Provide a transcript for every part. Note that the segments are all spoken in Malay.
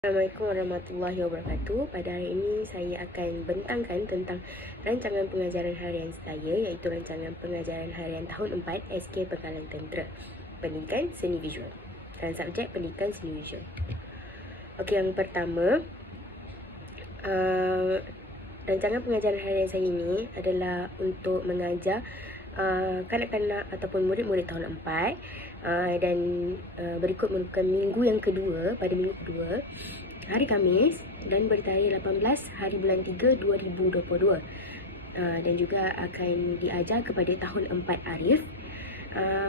Assalamualaikum warahmatullahi wabarakatuh. Pada hari ini saya akan bentangkan tentang rancangan pengajaran harian saya, iaitu rancangan pengajaran harian tahun 4 SK Pengkalan Tentera, Pendidikan Seni Visual, dan subjek Pendidikan Seni Visual. Okey, yang pertama, rancangan pengajaran harian saya ini adalah untuk mengajar kanak-kanak ataupun murid-murid tahun 4, dan berikut merupakan minggu yang kedua. Pada minggu kedua, hari Khamis, dan bertarikh 18 hari bulan 3 2022, dan juga akan diajar kepada tahun 4 Arif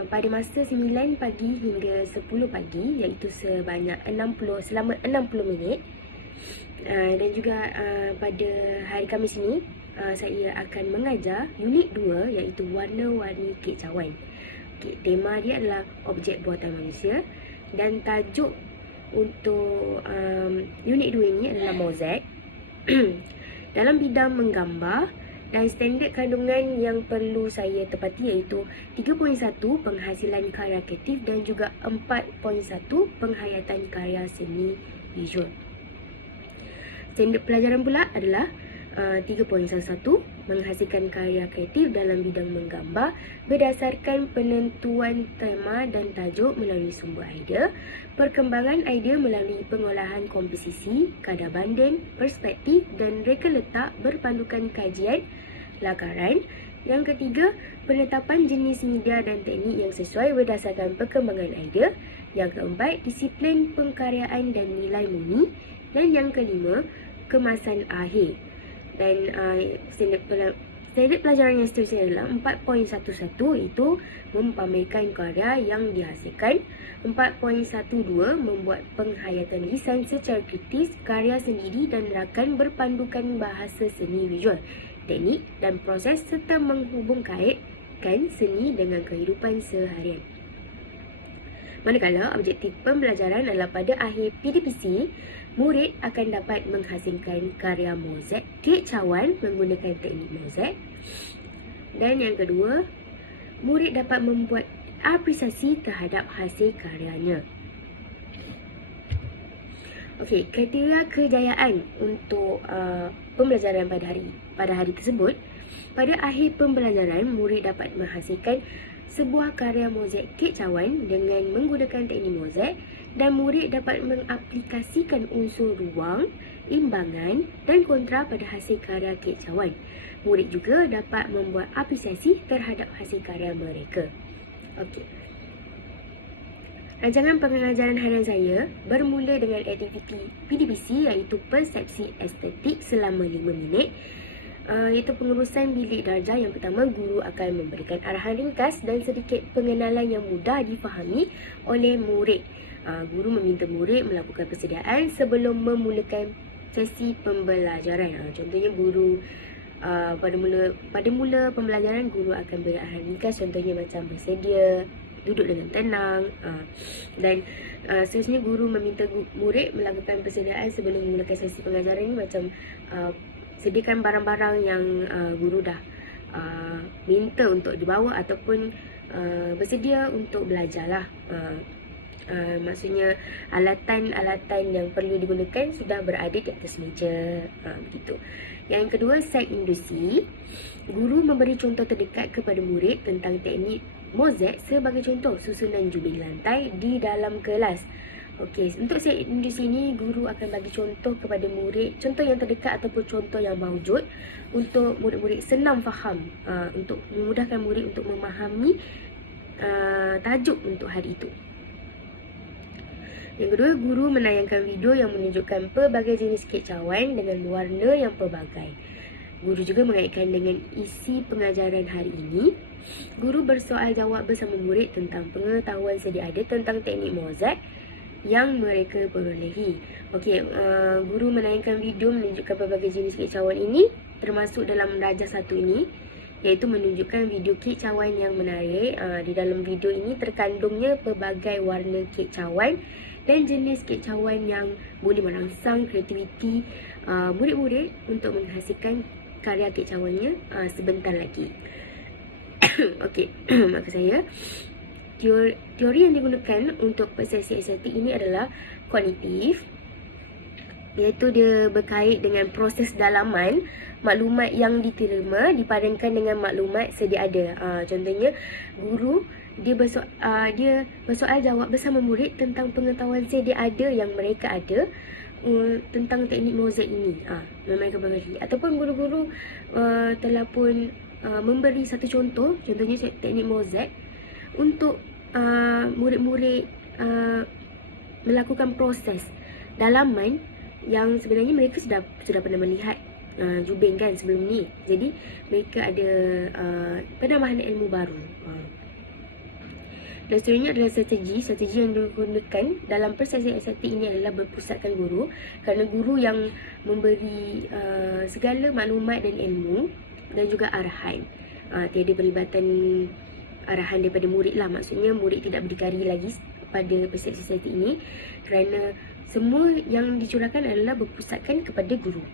pada masa 9 pagi hingga 10 pagi, iaitu selama 60 minit. Dan juga pada hari Khamis ini saya akan mengajar unit 2, iaitu warna-warni kicauan. Tema dia adalah objek buatan manusia, dan tajuk untuk unit 2 ini adalah mozaik dalam bidang menggambar, dan standard kandungan yang perlu saya tepati iaitu 3.1 penghasilan karya kreatif dan juga 4.1 penghayatan karya seni visual. Standard pelajaran pula adalah 3.11 menghasilkan karya kreatif dalam bidang menggambar berdasarkan penentuan tema dan tajuk melalui sumber idea, perkembangan idea melalui pengolahan komposisi, kadar banding, perspektif dan reka letak berpandukan kajian lakaran. Yang ketiga, penetapan jenis media dan teknik yang sesuai berdasarkan perkembangan idea. Yang keempat, disiplin pengkaryaan dan nilai murni. Dan yang kelima, kemasan akhir. Dan standard pelajaran yang seterusnya adalah 4.11, iaitu mempamerkan karya yang dihasilkan. 4.12 membuat penghayatan lisan secara kritis, karya sendiri dan rakan berpandukan bahasa seni visual, teknik dan proses, serta menghubungkaitkan seni dengan kehidupan seharian. Manakala objektif pembelajaran adalah pada akhir PDPC, murid akan dapat menghasilkan karya mozaik kicauan menggunakan teknik mozaik. Dan yang kedua, murid dapat membuat apresiasi terhadap hasil karyanya. Okey, kriteria kejayaan untuk pembelajaran pada hari tersebut. Pada akhir pembelajaran, murid dapat menghasilkan sebuah karya mozaik kicauan dengan menggunakan teknik mozaik, dan murid dapat mengaplikasikan unsur ruang, imbangan dan kontra pada hasil karya kicauan. Murid juga dapat membuat apresiasi terhadap hasil karya mereka. Okey. Rancangan pengajaran harian saya bermula dengan aktiviti PDPC, iaitu persepsi estetik selama 5 minit. Iaitu pengurusan bilik darjah. Yang pertama, guru akan memberikan arahan ringkas dan sedikit pengenalan yang mudah difahami oleh murid. Guru meminta murid melakukan persediaan sebelum memulakan sesi pembelajaran. Contohnya, guru pada mula pembelajaran, guru akan beri arahan ringkas, contohnya macam bersedia, duduk dengan tenang. Dan seterusnya, guru meminta murid melakukan persediaan sebelum memulakan sesi pengajaran ini, macam sediakan barang-barang yang guru dah minta untuk dibawa, ataupun bersedia untuk belajarlah. Maksudnya alatan-alatan yang perlu digunakan sudah berada di atas meja, begitu. Yang kedua, set induksi. Guru memberi contoh terdekat kepada murid tentang teknik mozaik, sebagai contoh susunan jubin lantai di dalam kelas. Okey, untuk set induksi ini, guru akan bagi contoh kepada murid, contoh yang terdekat ataupun contoh yang maujud, untuk murid-murid senang faham, untuk memudahkan murid untuk memahami tajuk untuk hari itu. Yang kedua, guru menayangkan video yang menunjukkan pelbagai jenis kicauan dengan warna yang pelbagai. Guru juga mengaitkan dengan isi pengajaran hari ini. Guru bersoal jawab bersama murid tentang pengetahuan sedia ada tentang teknik mozaik yang mereka perolehi. Okey, guru menayangkan video menunjukkan pelbagai jenis kicauan ini, termasuk dalam darjah 1 ini, iaitu menunjukkan video kicauan yang menarik. Di dalam video ini terkandungnya pelbagai warna kicauan dan jenis kicauan yang boleh merangsang kreativiti murid-murid untuk menghasilkan karya kicauannya sebentar lagi. Okey, maksud saya, teori yang digunakan untuk persepsi estetik ini adalah kognitif, iaitu dia berkait dengan proses dalaman maklumat yang diterima dipadankan dengan maklumat sedia ada. Contohnya, guru dia bersoal jawab bersama murid tentang pengetahuan sedia ada yang mereka ada tentang teknik mozaik ini. Mereka berbagi. Ataupun guru-guru telah pun memberi satu contohnya teknik mozaik untuk murid-murid melakukan proses dalaman yang sebenarnya mereka sudah pernah melihat Jubin kan sebelum ni. Jadi mereka ada penambahan ilmu baru. Dan seterusnya adalah strategi yang digunakan dalam persesian SAT ini adalah berpusatkan guru, kerana guru yang memberi segala maklumat dan ilmu dan juga arahan. Tiada pelibatan arahan daripada murid lah. Maksudnya murid tidak berdikari lagi pada persesian SAT ini, kerana semua yang dicurahkan adalah berpusatkan kepada guru.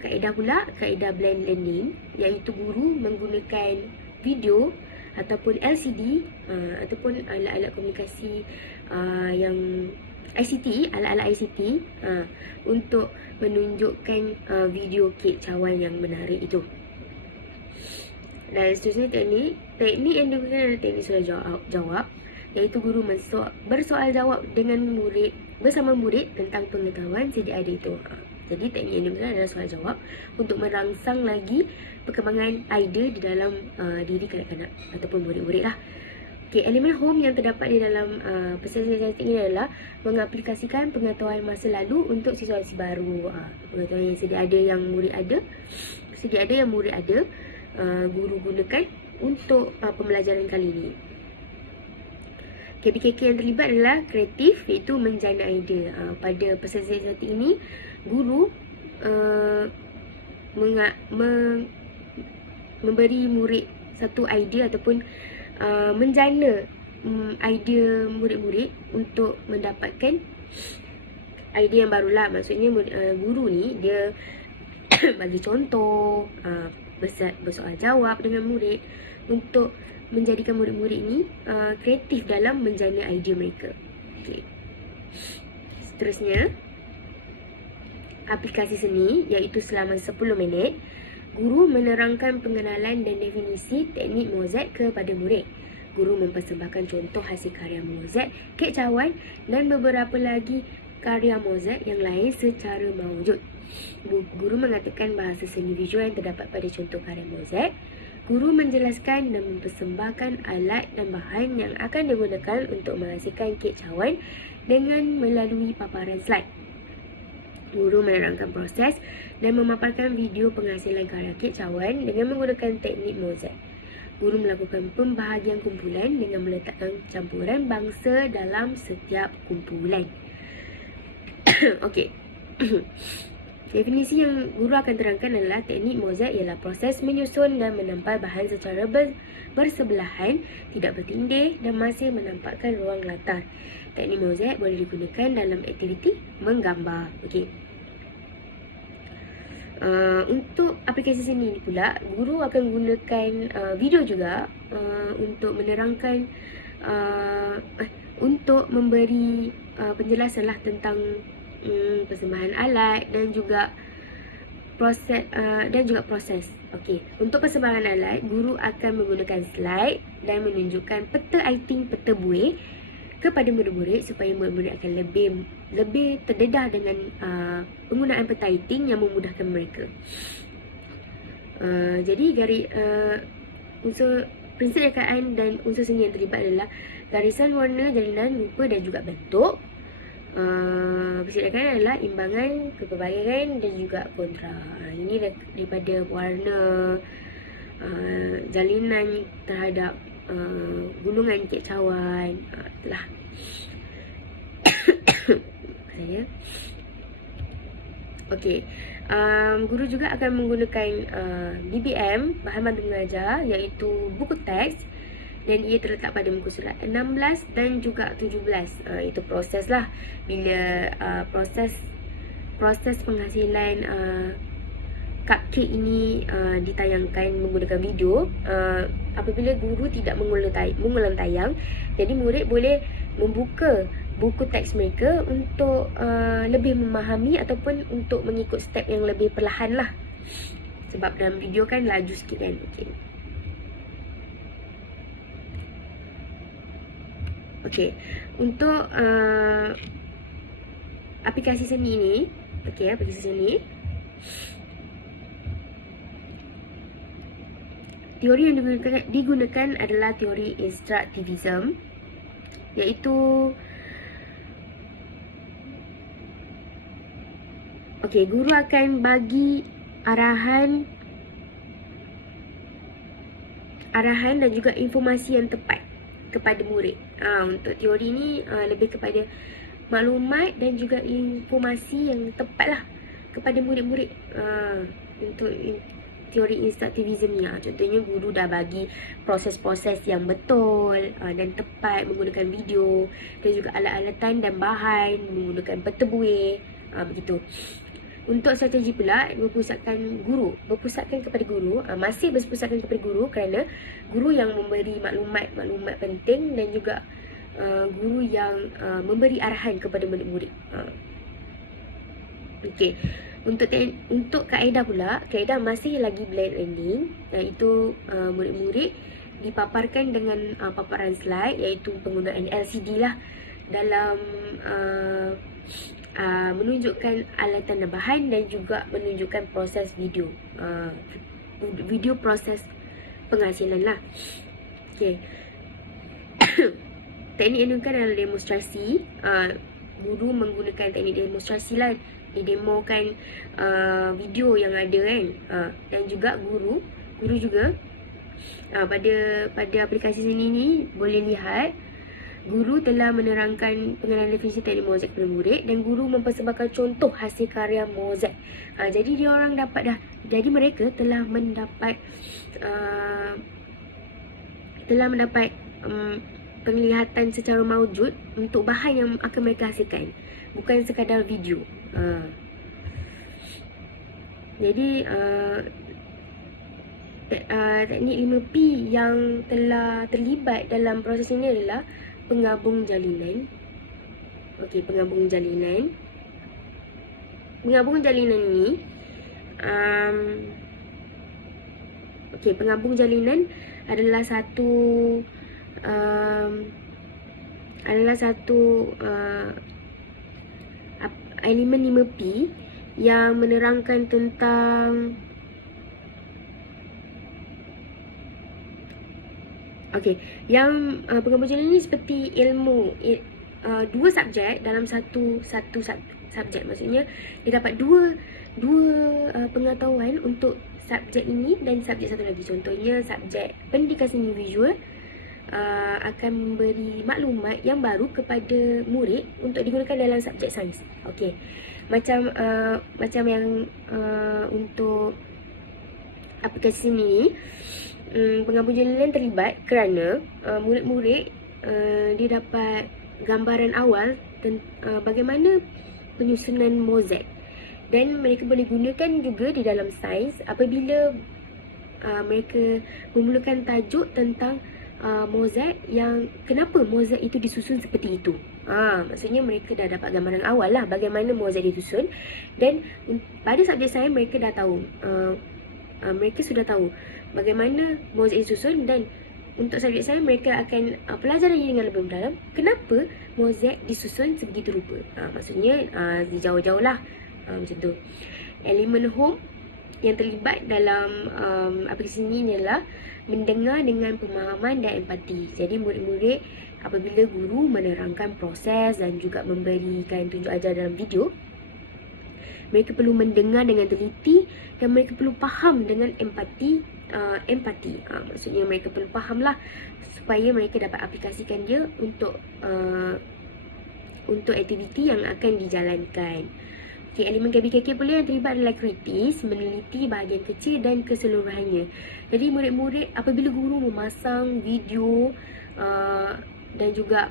Kaedah pula, kaedah blend learning, iaitu guru menggunakan video ataupun LCD ataupun alat-alat komunikasi yang ICT, alat-alat ICT untuk menunjukkan video kicauan yang menarik itu. Dan seterusnya teknik yang digunakan adalah teknik soal jawab, iaitu guru bersoal jawab dengan murid bersama murid tentang pengetahuan sedia ada itu. Jadi teknik yang digunakan adalah soal jawab untuk merangsang lagi perkembangan idea di dalam diri kanak-kanak ataupun murid-murid lah. Elemen home yang terdapat di dalam persesian SAT ini adalah mengaplikasikan pengetahuan masa lalu untuk situasi baru. Pengetahuan yang sedia ada yang murid ada, guru gunakan untuk pembelajaran kali ini. KPKK yang terlibat adalah kreatif, iaitu menjana idea. Pada persesian SAT ini, guru memberi murid satu idea ataupun menjana idea murid-murid untuk mendapatkan idea yang barulah. Maksudnya guru ni dia bagi contoh, bersoal jawab dengan murid untuk menjadikan murid-murid ini kreatif dalam menjana idea mereka. Seterusnya, aplikasi seni, iaitu selama 10 minit, guru menerangkan pengenalan dan definisi teknik mozaik kepada murid. Guru mempersembahkan contoh hasil karya mozaik, kicauan dan beberapa lagi karya mozaik yang lain secara maujud. Guru mengatakan bahasa seni visual yang terdapat pada contoh karya mozaik. Guru menjelaskan dan mempersembahkan alat dan bahan yang akan digunakan untuk menghasilkan kicauan dengan melalui paparan slide. Guru menerangkan proses dan memaparkan video penghasilan karya kicauan dengan menggunakan teknik mozaik. Guru melakukan pembahagian kumpulan dengan meletakkan campuran bangsa dalam setiap kumpulan. Okey. Definisi yang guru akan terangkan adalah teknik mozaik ialah proses menyusun dan menampal bahan secara bersebelahan, tidak bertindih dan masih menampakkan ruang latar. Teknik mozaik boleh digunakan dalam aktiviti menggambar. Okey. Untuk aplikasi seni ini pula, guru akan gunakan video juga untuk menerangkan untuk memberi penjelasan lah tentang persembahan alat dan juga proses. Okey, untuk persembahan alat, guru akan menggunakan slide dan menunjukkan peta iting, peta buih kepada murid-murid supaya murid-murid akan lebih terdedah dengan penggunaan peta iting yang memudahkan mereka. Jadi unsur prinsip rekaan dan unsur seni yang terlibat adalah garisan, warna, jalinan, rupa dan juga bentuk. Prinsip rekaan adalah imbangan, kepelbagaian dan juga kontra. Ini daripada warna, jalinan terhadap gulungan kicauan. Itulah. Saya. Okey. Guru juga akan menggunakan BBM, bahan bantu mengajar, iaitu buku teks, dan ia terletak pada muka surat 16 dan juga 17. Itu proses lah. Bila proses penghasilan cupcake ini ditayangkan menggunakan video, apabila guru tidak mengulang tayang, jadi murid boleh membuka buku teks mereka untuk lebih memahami ataupun untuk mengikut step yang lebih perlahan lah. Sebab dalam video kan laju sikit kan. Okey, untuk aplikasi seni ni, aplikasi seni, teori yang digunakan adalah teori instruktivism, iaitu guru akan bagi arahan dan juga informasi yang tepat kepada murid. Untuk teori ni lebih kepada maklumat dan juga informasi yang tepat lah kepada murid-murid. Untuk teori instruktivism ni, contohnya guru dah bagi proses-proses yang betul dan tepat menggunakan video dan juga alat-alatan dan bahan, menggunakan peta buih, begitu. Untuk strategi pula berpusatkan kepada guru, masih berpusatkan kepada guru kerana guru yang memberi maklumat penting dan juga guru yang memberi arahan kepada murid-murid. Okey. Untuk kaedah pula, kaedah masih lagi blend learning, iaitu murid-murid dipaparkan dengan paparan slide, iaitu penggunaan LCD lah dalam menunjukkan alatan dan bahan dan juga menunjukkan proses video proses penghasilan lah. Okey. Teknik yang digunakan adalah demonstrasi. Guru menggunakan teknik demonstrasi lah, didemokan video yang ada kan. Dan juga guru juga pada aplikasi sini ni boleh lihat guru telah menerangkan pengenalan definisi teknik mozaik kepada murid dan guru mempersembahkan contoh hasil karya mozaik. Jadi mereka telah mendapat penglihatan secara maujud untuk bahan yang akan mereka hasilkan, bukan sekadar video. Jadi teknik 5P yang telah terlibat dalam proses ini adalah penggabung jalinan. Penggabung jalinan ni penggabung jalinan adalah satu elemen 5P yang menerangkan tentang penggabung jalinan ni seperti ilmu dua subjek dalam satu subjek. Maksudnya dia dapat dua pengetahuan untuk subjek ini dan subjek satu lagi. Contohnya subjek pendidikan seni visual akan memberi maklumat yang baru kepada murid untuk digunakan dalam subjek sains. Macam yang untuk aplikasi ni, penggabung jalinan terlibat kerana murid-murid dia dapat gambaran awal bagaimana penyusunan mozaik, dan mereka boleh gunakan juga di dalam sains apabila mereka memerlukan tajuk tentang mozaik, yang kenapa mozaik itu disusun seperti itu. Maksudnya mereka dah dapat gambaran awal lah bagaimana mozaik disusun, dan pada subjek sains mereka dah tahu, mereka sudah tahu bagaimana mozaik disusun, dan untuk subjek sains mereka akan pelajari dengan lebih mendalam kenapa mozaik disusun sebegitu rupa. Maksudnya jauh-jauh lah, macam tu. Elemen home yang terlibat dalam aplikasi ini adalah mendengar dengan pemahaman dan empati. Jadi murid-murid apabila guru menerangkan proses dan juga memberikan tunjuk ajar dalam video, mereka perlu mendengar dengan teliti dan mereka perlu faham dengan empati. Maksudnya mereka perlu faham lah supaya mereka dapat aplikasikan dia untuk aktiviti yang akan dijalankan. Elemen KBKK pula yang terlibat adalah kritis, meneliti bahagian kecil dan keseluruhannya. Jadi murid-murid apabila guru memasang video dan juga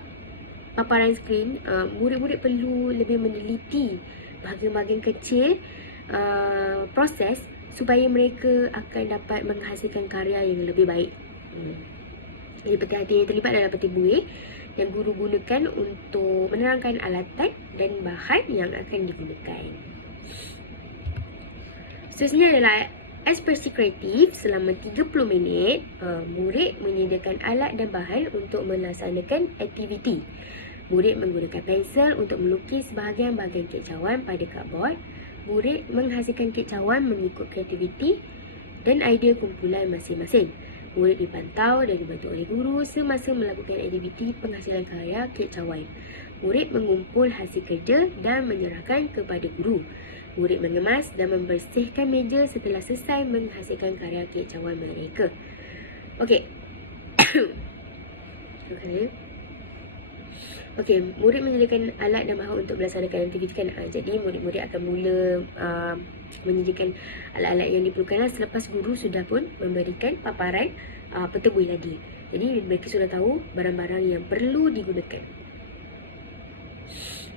paparan skrin, murid-murid perlu lebih meneliti bahagian-bahagian kecil proses supaya mereka akan dapat menghasilkan karya yang lebih baik. Jadi peti hati yang terlibat adalah peti buih yang guru gunakan untuk menerangkan alatan dan bahan yang akan digunakan. Seterusnya adalah ekspresi kreatif. Selama 30 minit, murid menyediakan alat dan bahan untuk melaksanakan aktiviti. Murid menggunakan pensel untuk melukis bahagian-bahagian kicauan pada kadbord. Murid menghasilkan kicauan mengikut kreativiti dan idea kumpulan masing-masing. Murid dipantau dan dibantu oleh guru semasa melakukan aktiviti penghasilan karya kicauan. Murid mengumpul hasil kerja dan menyerahkan kepada guru. Murid mengemas dan membersihkan meja setelah selesai menghasilkan karya kicauan mereka. Okey. Okey, murid menyediakan alat dan bahan untuk melaksanakan aktiviti kan. Jadi murid-murid akan mula menyediakan alat-alat yang diperlukan selepas guru sudah pun memberikan paparan pertebui lagi. Jadi mereka sudah tahu barang-barang yang perlu digunakan.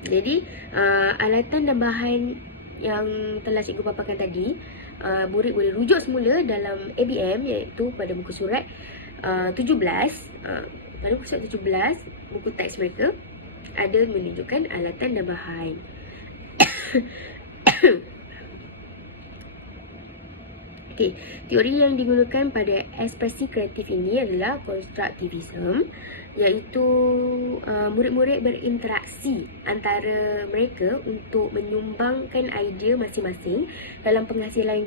Jadi alatan dan bahan yang telah cikgu paparkan tadi, murid boleh rujuk semula dalam ABM, iaitu pada muka surat 17. Pada muka surat 17, buku teks mereka ada menunjukkan alatan dan bahan. Okey, teori yang digunakan pada ekspresi kreatif ini adalah konstruktivisme, iaitu murid-murid berinteraksi antara mereka untuk menyumbangkan idea masing-masing dalam penghasilan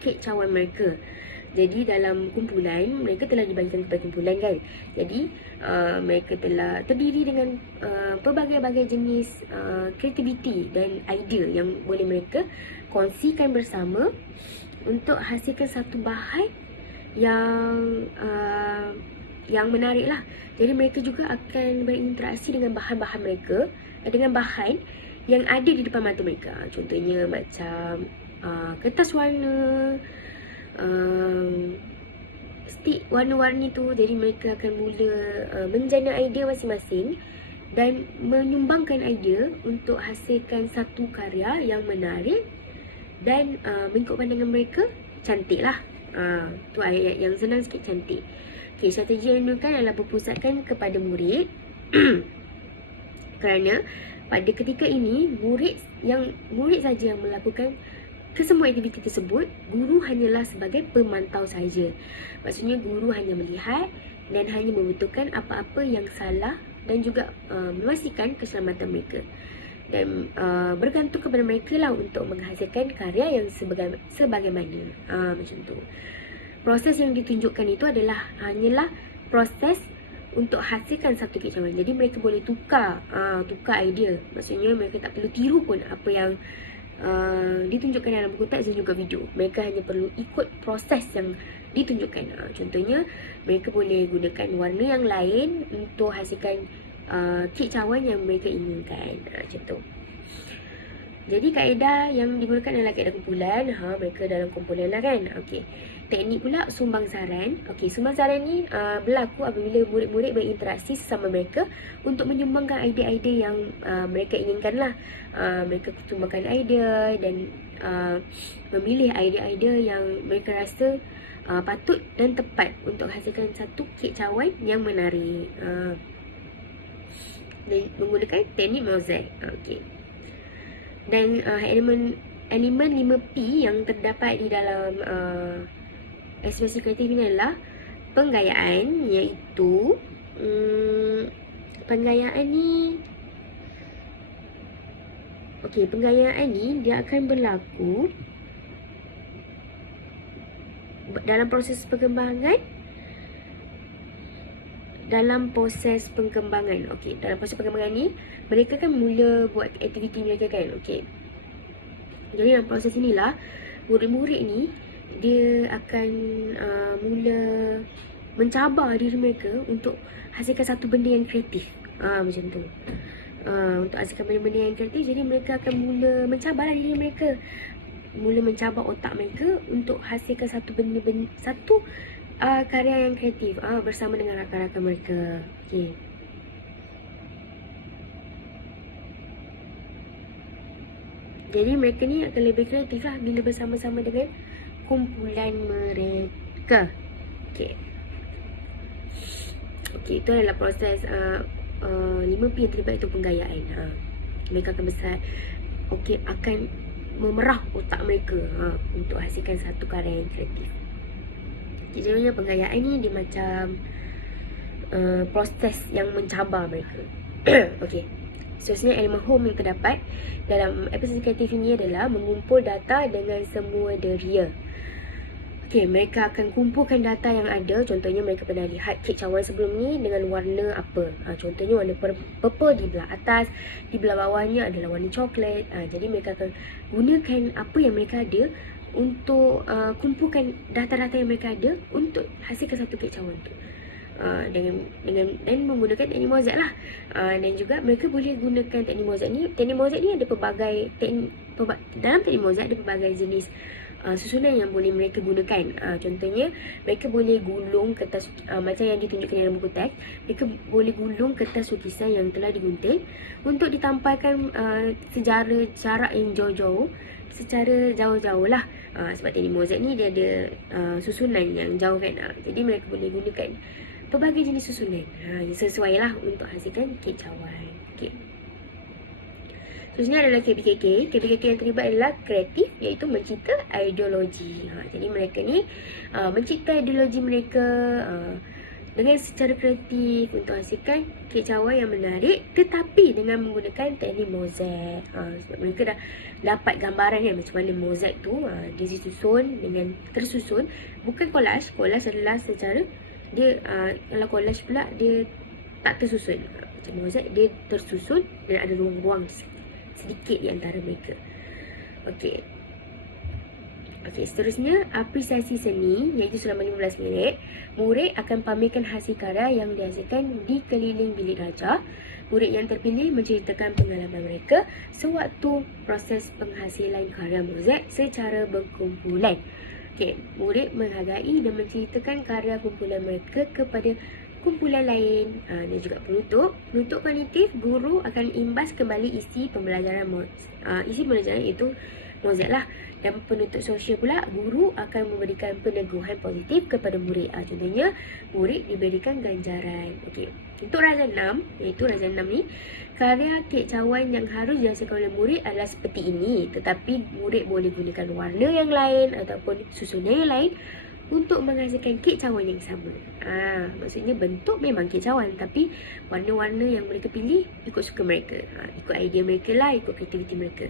kicauan mereka. Jadi dalam kumpulan, mereka telah dibagikan kepada kumpulan kan. Jadi mereka telah terdiri dengan pelbagai-bagai jenis kreativiti dan idea yang boleh mereka kongsikan bersama untuk hasilkan satu bahan yang menarik lah. Jadi mereka juga akan berinteraksi dengan bahan-bahan mereka, dengan bahan yang ada di depan mata mereka. Contohnya macam kertas warna, stick warna-warni tu. Jadi mereka akan mula menjana idea masing-masing dan menyumbangkan idea untuk hasilkan satu karya yang menarik dan mengikut pandangan mereka cantik lah. Tu ayat yang senang sikit, cantik. Okay, strategi yang digunakan adalah berpusatkan kepada murid. Kerana pada ketika ini murid saja yang melakukan kesemua aktiviti tersebut. Guru hanyalah sebagai pemantau saja. Maksudnya guru hanya melihat dan hanya membetulkan apa-apa yang salah dan juga memastikan keselamatan mereka. Dan bergantung kepada mereka lah untuk menghasilkan karya yang sebagaimana. Macam tu. Proses yang ditunjukkan itu hanyalah proses untuk hasilkan satu kicauan. Jadi mereka boleh tukar idea. Maksudnya mereka tak perlu tiru pun apa yang ditunjukkan dalam buku teks dan juga video. Mereka hanya perlu ikut proses yang ditunjukkan. Contohnya, mereka boleh gunakan warna yang lain untuk hasilkan kicauan yang mereka inginkan. Macam tu. Jadi kaedah yang digunakan adalah kaedah kumpulan. Mereka dalam kumpulan lah kan. Okey. Teknik pula sumbang saran. Okey, sumbang saran ni berlaku apabila murid-murid berinteraksi sesama mereka untuk menyumbangkan idea-idea yang mereka inginkan lah. Mereka sumbangkan idea dan memilih idea-idea yang mereka rasa patut dan tepat untuk hasilkan satu kicauan yang menarik. Menggunakan teknik mozaik. Okey. Dan elemen 5P yang terdapat di dalam ekspresi kreatif ini adalah penggayaan, iaitu penggayaan ni dia akan berlaku dalam proses perkembangan. Dalam proses perkembangan ni mereka kan mula buat aktiviti mereka kan. Okey. Jadi dalam proses inilah murid-murid ni dia akan mula mencabar diri mereka untuk hasilkan satu benda yang kreatif. Macam tu. Untuk hasilkan benda-benda yang kreatif, jadi mereka akan mula mencabar diri mereka. Mula mencabar otak mereka untuk hasilkan satu karya yang kreatif bersama dengan rakan-rakan mereka. Okey. Jadi mereka ni akan lebih kreatif lah bila bersama-sama dengan kumpulan mereka. Okey. Okey, itu adalah proses 5P yang terlibat itu penggayaan. Mereka akan akan memerah otak mereka untuk hasilkan satu karya yang kreatif. Jadi penggayaan ni dia macam proses yang mencabar mereka. Okey. Seterusnya, elemen home yang terdapat dalam episode kreatif ini adalah mengumpul data dengan semua deria. Okey, mereka akan kumpulkan data yang ada. Contohnya mereka pernah lihat kek cawan sebelum ni dengan warna apa. Contohnya warna purple di belah atas, di belah bawahnya adalah warna coklat. Jadi mereka akan gunakan apa yang mereka ada untuk kumpulkan data-data yang mereka ada untuk hasilkan satu kek cawan tu. Dan menggunakan teknik mozaik lah. Dan juga mereka boleh gunakan teknik mozaik ni. Teknik mozaik ni ada pelbagai dalam teknik mozaik ada pelbagai jenis susunan yang boleh mereka gunakan. Contohnya mereka boleh gulung kertas macam yang ditunjukkan dalam buku teks. Mereka boleh gulung kertas lukisan yang telah digunting untuk ditampalkan secara jarak yang jauh-jauh, secara jauh-jauh lah. Sebab teknik mozaik ni dia ada susunan yang jauh kan. Jadi mereka boleh gunakan pelbagai jenis susunan sesuai lah untuk hasilkan kek cawan. Okay. Seterusnya adalah KBKK. KBKK yang terlibat adalah kreatif, iaitu mencipta ideologi. Jadi mereka ni mencipta ideologi mereka dengan secara kreatif untuk hasilkan kek cawan yang menarik, tetapi dengan menggunakan teknik mozaik. Sebab mereka dah dapat gambaran kan macam mana mozaik tu dia disusun dengan tersusun. Bukan collage. Collage adalah secara dia kalau collage pula dia tak tersusun. Macam mozaik dia tersusun dan ada ruang-ruang sedikit di antara mereka. Okey, seterusnya apresiasi seni, iaitu selama 15 minit. Murid akan pamerkan hasil karya yang dihasilkan di keliling bilik darjah. Murid yang terpilih menceritakan pengalaman mereka sewaktu proses penghasilan karya mozaik secara berkumpulan. Murid menghargai dan menceritakan karya kumpulan mereka kepada kumpulan lain. Dan juga penutup kognitif, guru akan imbas kembali isi pembelajaran iaitu mozaik lah. Dan penutup sosial pula, guru akan memberikan peneguhan positif kepada murid. Contohnya murid diberikan ganjaran. Untuk razan 6, iaitu razan 6 ni, karya kek cawan yang harus dihasilkan oleh murid adalah seperti ini. Tetapi murid boleh gunakan warna yang lain ataupun susunan yang lain untuk menghasilkan kek cawan yang sama. Maksudnya bentuk memang kek cawan, tapi warna-warna yang mereka pilih ikut suka mereka. Ikut idea mereka lah, ikut kreativiti mereka.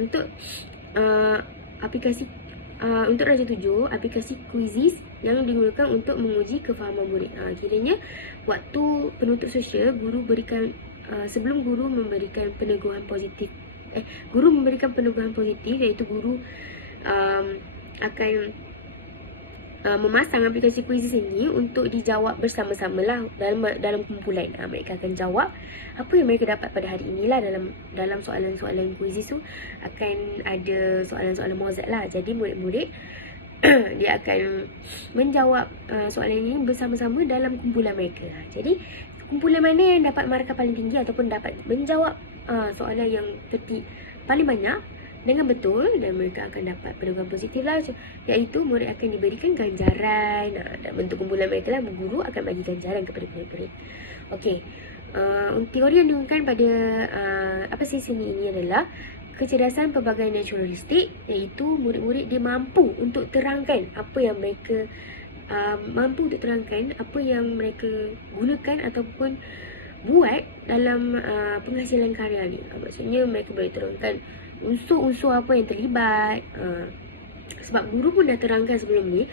Untuk aplikasi untuk razan 7, aplikasi Quizizz yang digunakan untuk menguji kefahaman murid. Kiranya waktu penutup sosial, guru berikan sebelum guru memberikan peneguhan positif. Guru memberikan peneguhan positif, iaitu guru akan memasang aplikasi Quizizz ini untuk dijawab bersama-sama lah dalam kumpulan. Mereka akan jawab apa yang mereka dapat pada hari inilah dalam soalan-soalan Quizizz tu akan ada soalan-soalan mozaik lah. Jadi murid-murid dia akan menjawab soalan ini bersama-sama dalam kumpulan mereka. Jadi kumpulan mana yang dapat markah paling tinggi ataupun dapat menjawab soalan yang paling banyak dengan betul, dan mereka akan dapat peneguhan positif lah, iaitu murid akan diberikan ganjaran. Dan bentuk kumpulan mereka lah, guru akan bagi ganjaran kepada murid-murid. Teori yang digunakan pada sesi ini adalah kecerdasan pelbagai naturalistik, iaitu murid-murid dia mampu untuk terangkan apa yang mereka gunakan ataupun buat dalam penghasilan karya ni. Maksudnya mereka boleh terangkan unsur-unsur apa yang terlibat. Sebab guru pun dah terangkan sebelum ni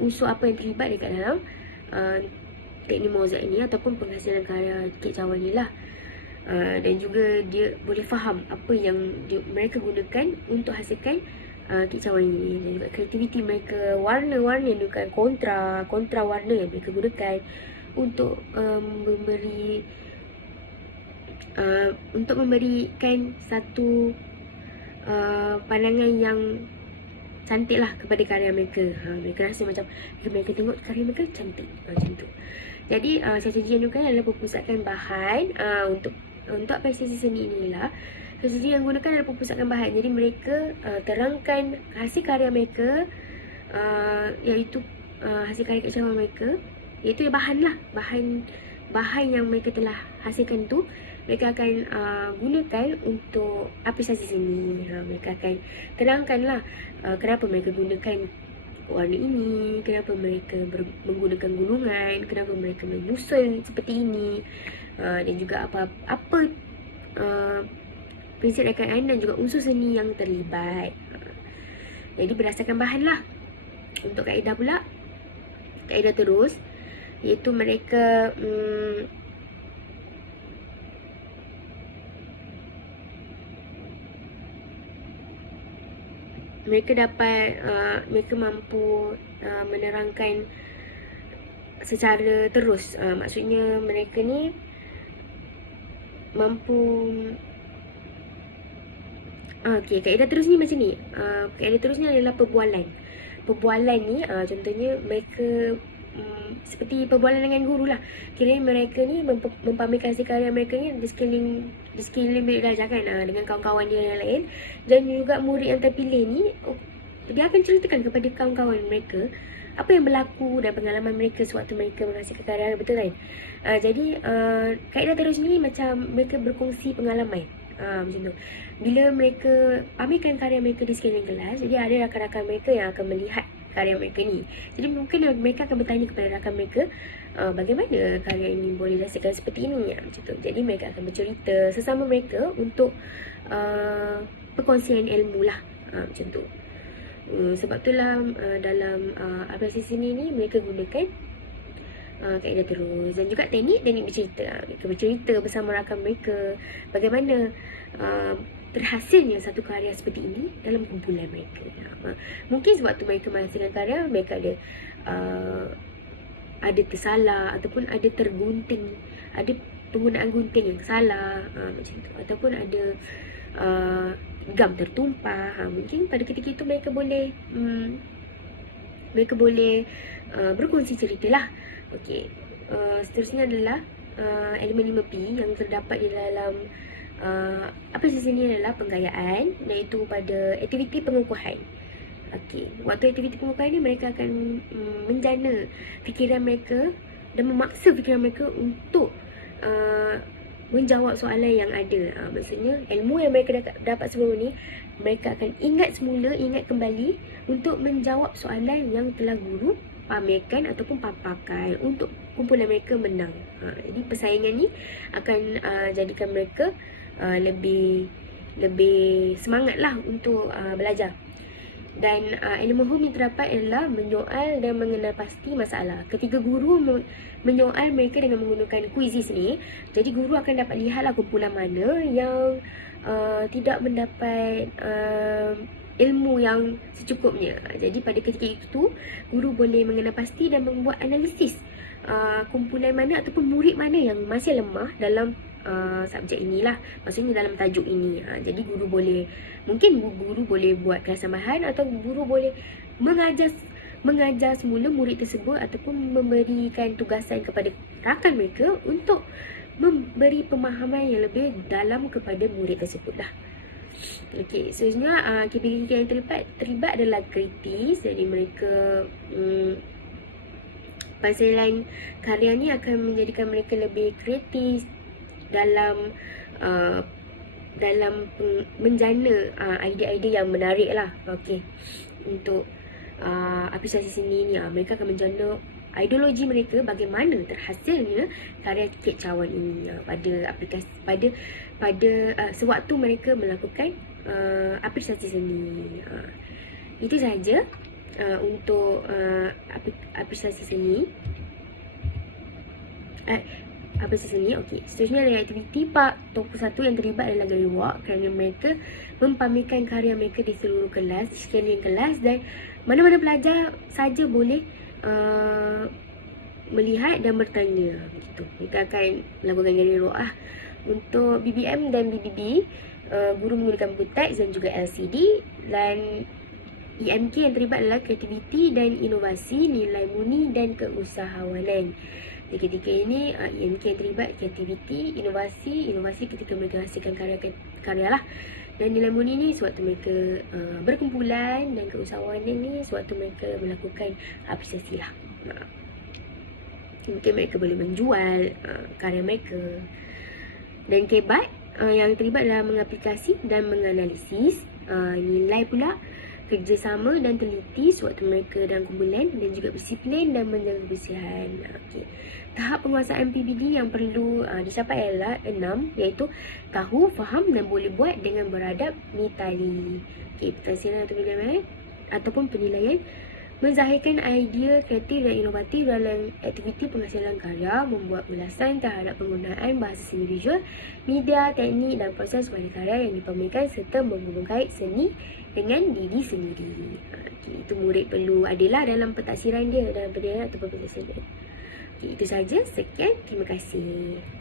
unsur apa yang terlibat dekat dalam teknik mozaik ni ataupun penghasilan karya kek cawan ni lah. Dan juga dia boleh faham apa yang mereka gunakan untuk hasilkan kek cawan ini. Dan juga kreativiti mereka, warna-warna yang digunakan, kontra warna yang mereka gunakan untuk memberikan satu pandangan yang cantik lah kepada karya mereka. Mereka rasa macam mereka tengok karya mereka cantik macam tu. Jadi strategi yang digunakan adalah perpustakaan bahan. Untuk apresiasi seni inilah strategi yang gunakan adalah perpustakaan bahan. Jadi mereka terangkan hasil karya mereka, iaitu hasil karya kek cawan mereka iaitu bahan lah, bahan yang mereka telah hasilkan tu mereka akan gunakan untuk apresiasi seni. Mereka akan terangkan lah kenapa mereka gunakan warna ini, kenapa mereka menggunakan gulungan, kenapa mereka menyusun seperti ini, dan juga apa prinsip rekaan dan juga unsur seni yang terlibat. Jadi berdasarkan bahan lah. Untuk kaedah pula, kaedah terus, iaitu mereka mereka dapat mereka mampu menerangkan secara terus. Maksudnya mereka ni mampu okey, kaedah terus ni macam ni. Kaedah terus ni adalah perbualan. Perbualan ni contohnya mereka seperti perbualan dengan guru lah. Kiranya mereka ni mempamerkan hasil karya mereka ni di sekeliling bilik belajar kan, dengan kawan-kawan dia yang lain. Dan juga murid yang terpilih ni dia akan ceritakan kepada kawan-kawan mereka apa yang berlaku dan pengalaman mereka sewaktu mereka menghasilkan karya, betul kan? Jadi kaedah terus ni macam mereka berkongsi pengalaman. Macam tu. Bila mereka pamerkan karya mereka di sekeliling kelas, jadi ada rakan-rakan mereka yang akan melihat karya mereka ni. Jadi mungkin mereka akan bertanya kepada rakan mereka, bagaimana karya ini boleh dihasilkan seperti ini, macam tu. Jadi mereka akan bercerita sesama mereka untuk perkongsian ilmu lah, macam tu. Sebab itulah dalam apresiasi seni ni mereka gunakan kaedah terus dan juga teknik bercerita. Mereka bercerita bersama rakan mereka bagaimana terhasilnya satu karya seperti ini dalam kumpulan mereka. Mungkin sebab tu mereka menghasilkan karya, mereka ada tersalah ataupun ada tergunting, ada penggunaan gunting yang salah, macam tu, ataupun ada gam tertumpah. Mungkin pada ketika itu mereka boleh berkongsi cerita lah. Okey, seterusnya adalah elemen 5P yang terdapat di dalam apresiasi ini adalah penggayaan, iaitu pada aktiviti pengukuhan. Okey, waktu aktiviti pengukuhan ni mereka akan menjana fikiran mereka dan memaksa fikiran mereka untuk menjawab soalan yang ada. Maksudnya ilmu yang mereka dapat sebelum ni mereka akan ingat kembali untuk menjawab soalan yang telah guru pamerkan ataupun paparkan untuk kumpulan mereka menang. Jadi persaingan ni akan jadikan mereka lebih semangat lah untuk belajar. Dan elemen home yang terdapat adalah menyoal dan mengenal pasti masalah. Ketika guru menyoal mereka dengan menggunakan kuisis ni, jadi guru akan dapat lihatlah kumpulan mana yang tidak mendapat ilmu yang secukupnya. Jadi pada ketika itu guru boleh mengenal pasti dan membuat analisis kumpulan mana ataupun murid mana yang masih lemah dalam subjek inilah, maksudnya dalam tajuk ini. Jadi guru boleh buat kelas tambahan atau guru boleh mengajar semula murid tersebut ataupun memberikan tugasan kepada rakan mereka untuk memberi pemahaman yang lebih dalam kepada murid tersebut lah. Okey, seterusnya KPK yang terlibat adalah kritis. Jadi mereka penghasilan karya ni akan menjadikan mereka lebih kreatif dalam menjana idea-idea yang menarik lah. Okey, untuk apresiasi seni ni mereka akan menjana ideologi mereka bagaimana terhasilnya karya Kek Cawan ini pada sewaktu mereka melakukan apresiasi seni. Itu sahaja untuk apresiasi seni. Apresiasi seni. Okey, seterusnya adalah aktiviti Part 21 yang terlibat adalah gallery walk, kerana mereka mempamerkan karya mereka di seluruh kelas, di sekeliling kelas, dan mana-mana pelajar saja boleh melihat dan bertanya. Begitu. Mereka akan melakukan gallery walk lah. Untuk BBM dan BBB, guru menggunakan buku teks dan juga LCD. Dan IMK yang terlibat adalah kreativiti dan inovasi, nilai murni dan keusahawanan. Jadi ketika ini IMK yang terlibat kreativiti, inovasi ketika mereka hasilkan karya lah. Dan nilai murni ni sewaktu mereka berkumpulan, dan keusahawanan ni sewaktu mereka melakukan apresiasi lah. mungkin mereka boleh menjual karya mereka. Dan kebat yang terlibat dalam mengaplikasi dan menganalisis nilai pula, kerjasama dan teliti sewaktu mereka dalam kumpulan, dan juga disiplin dan menjaga kebersihan. Okey. Tahap penguasaan PBD yang perlu dicapai adalah 6, iaitu tahu, faham dan boleh buat dengan beradab mitali. Okey, pentafsiran ataupun penilaian menzahirkan idea kreatif dan inovatif dalam aktiviti penghasilan karya, membuat ulasan terhadap penggunaan bahasa seni visual, media, teknik dan proses warna karya yang dipamerkan serta menghubungkan seni dengan diri sendiri. Okay, itu murid perlu adalah dalam pentafsiran dia, dalam penilaian ataupun pentafsiran. Okay, itu saja. Sekian. Terima kasih.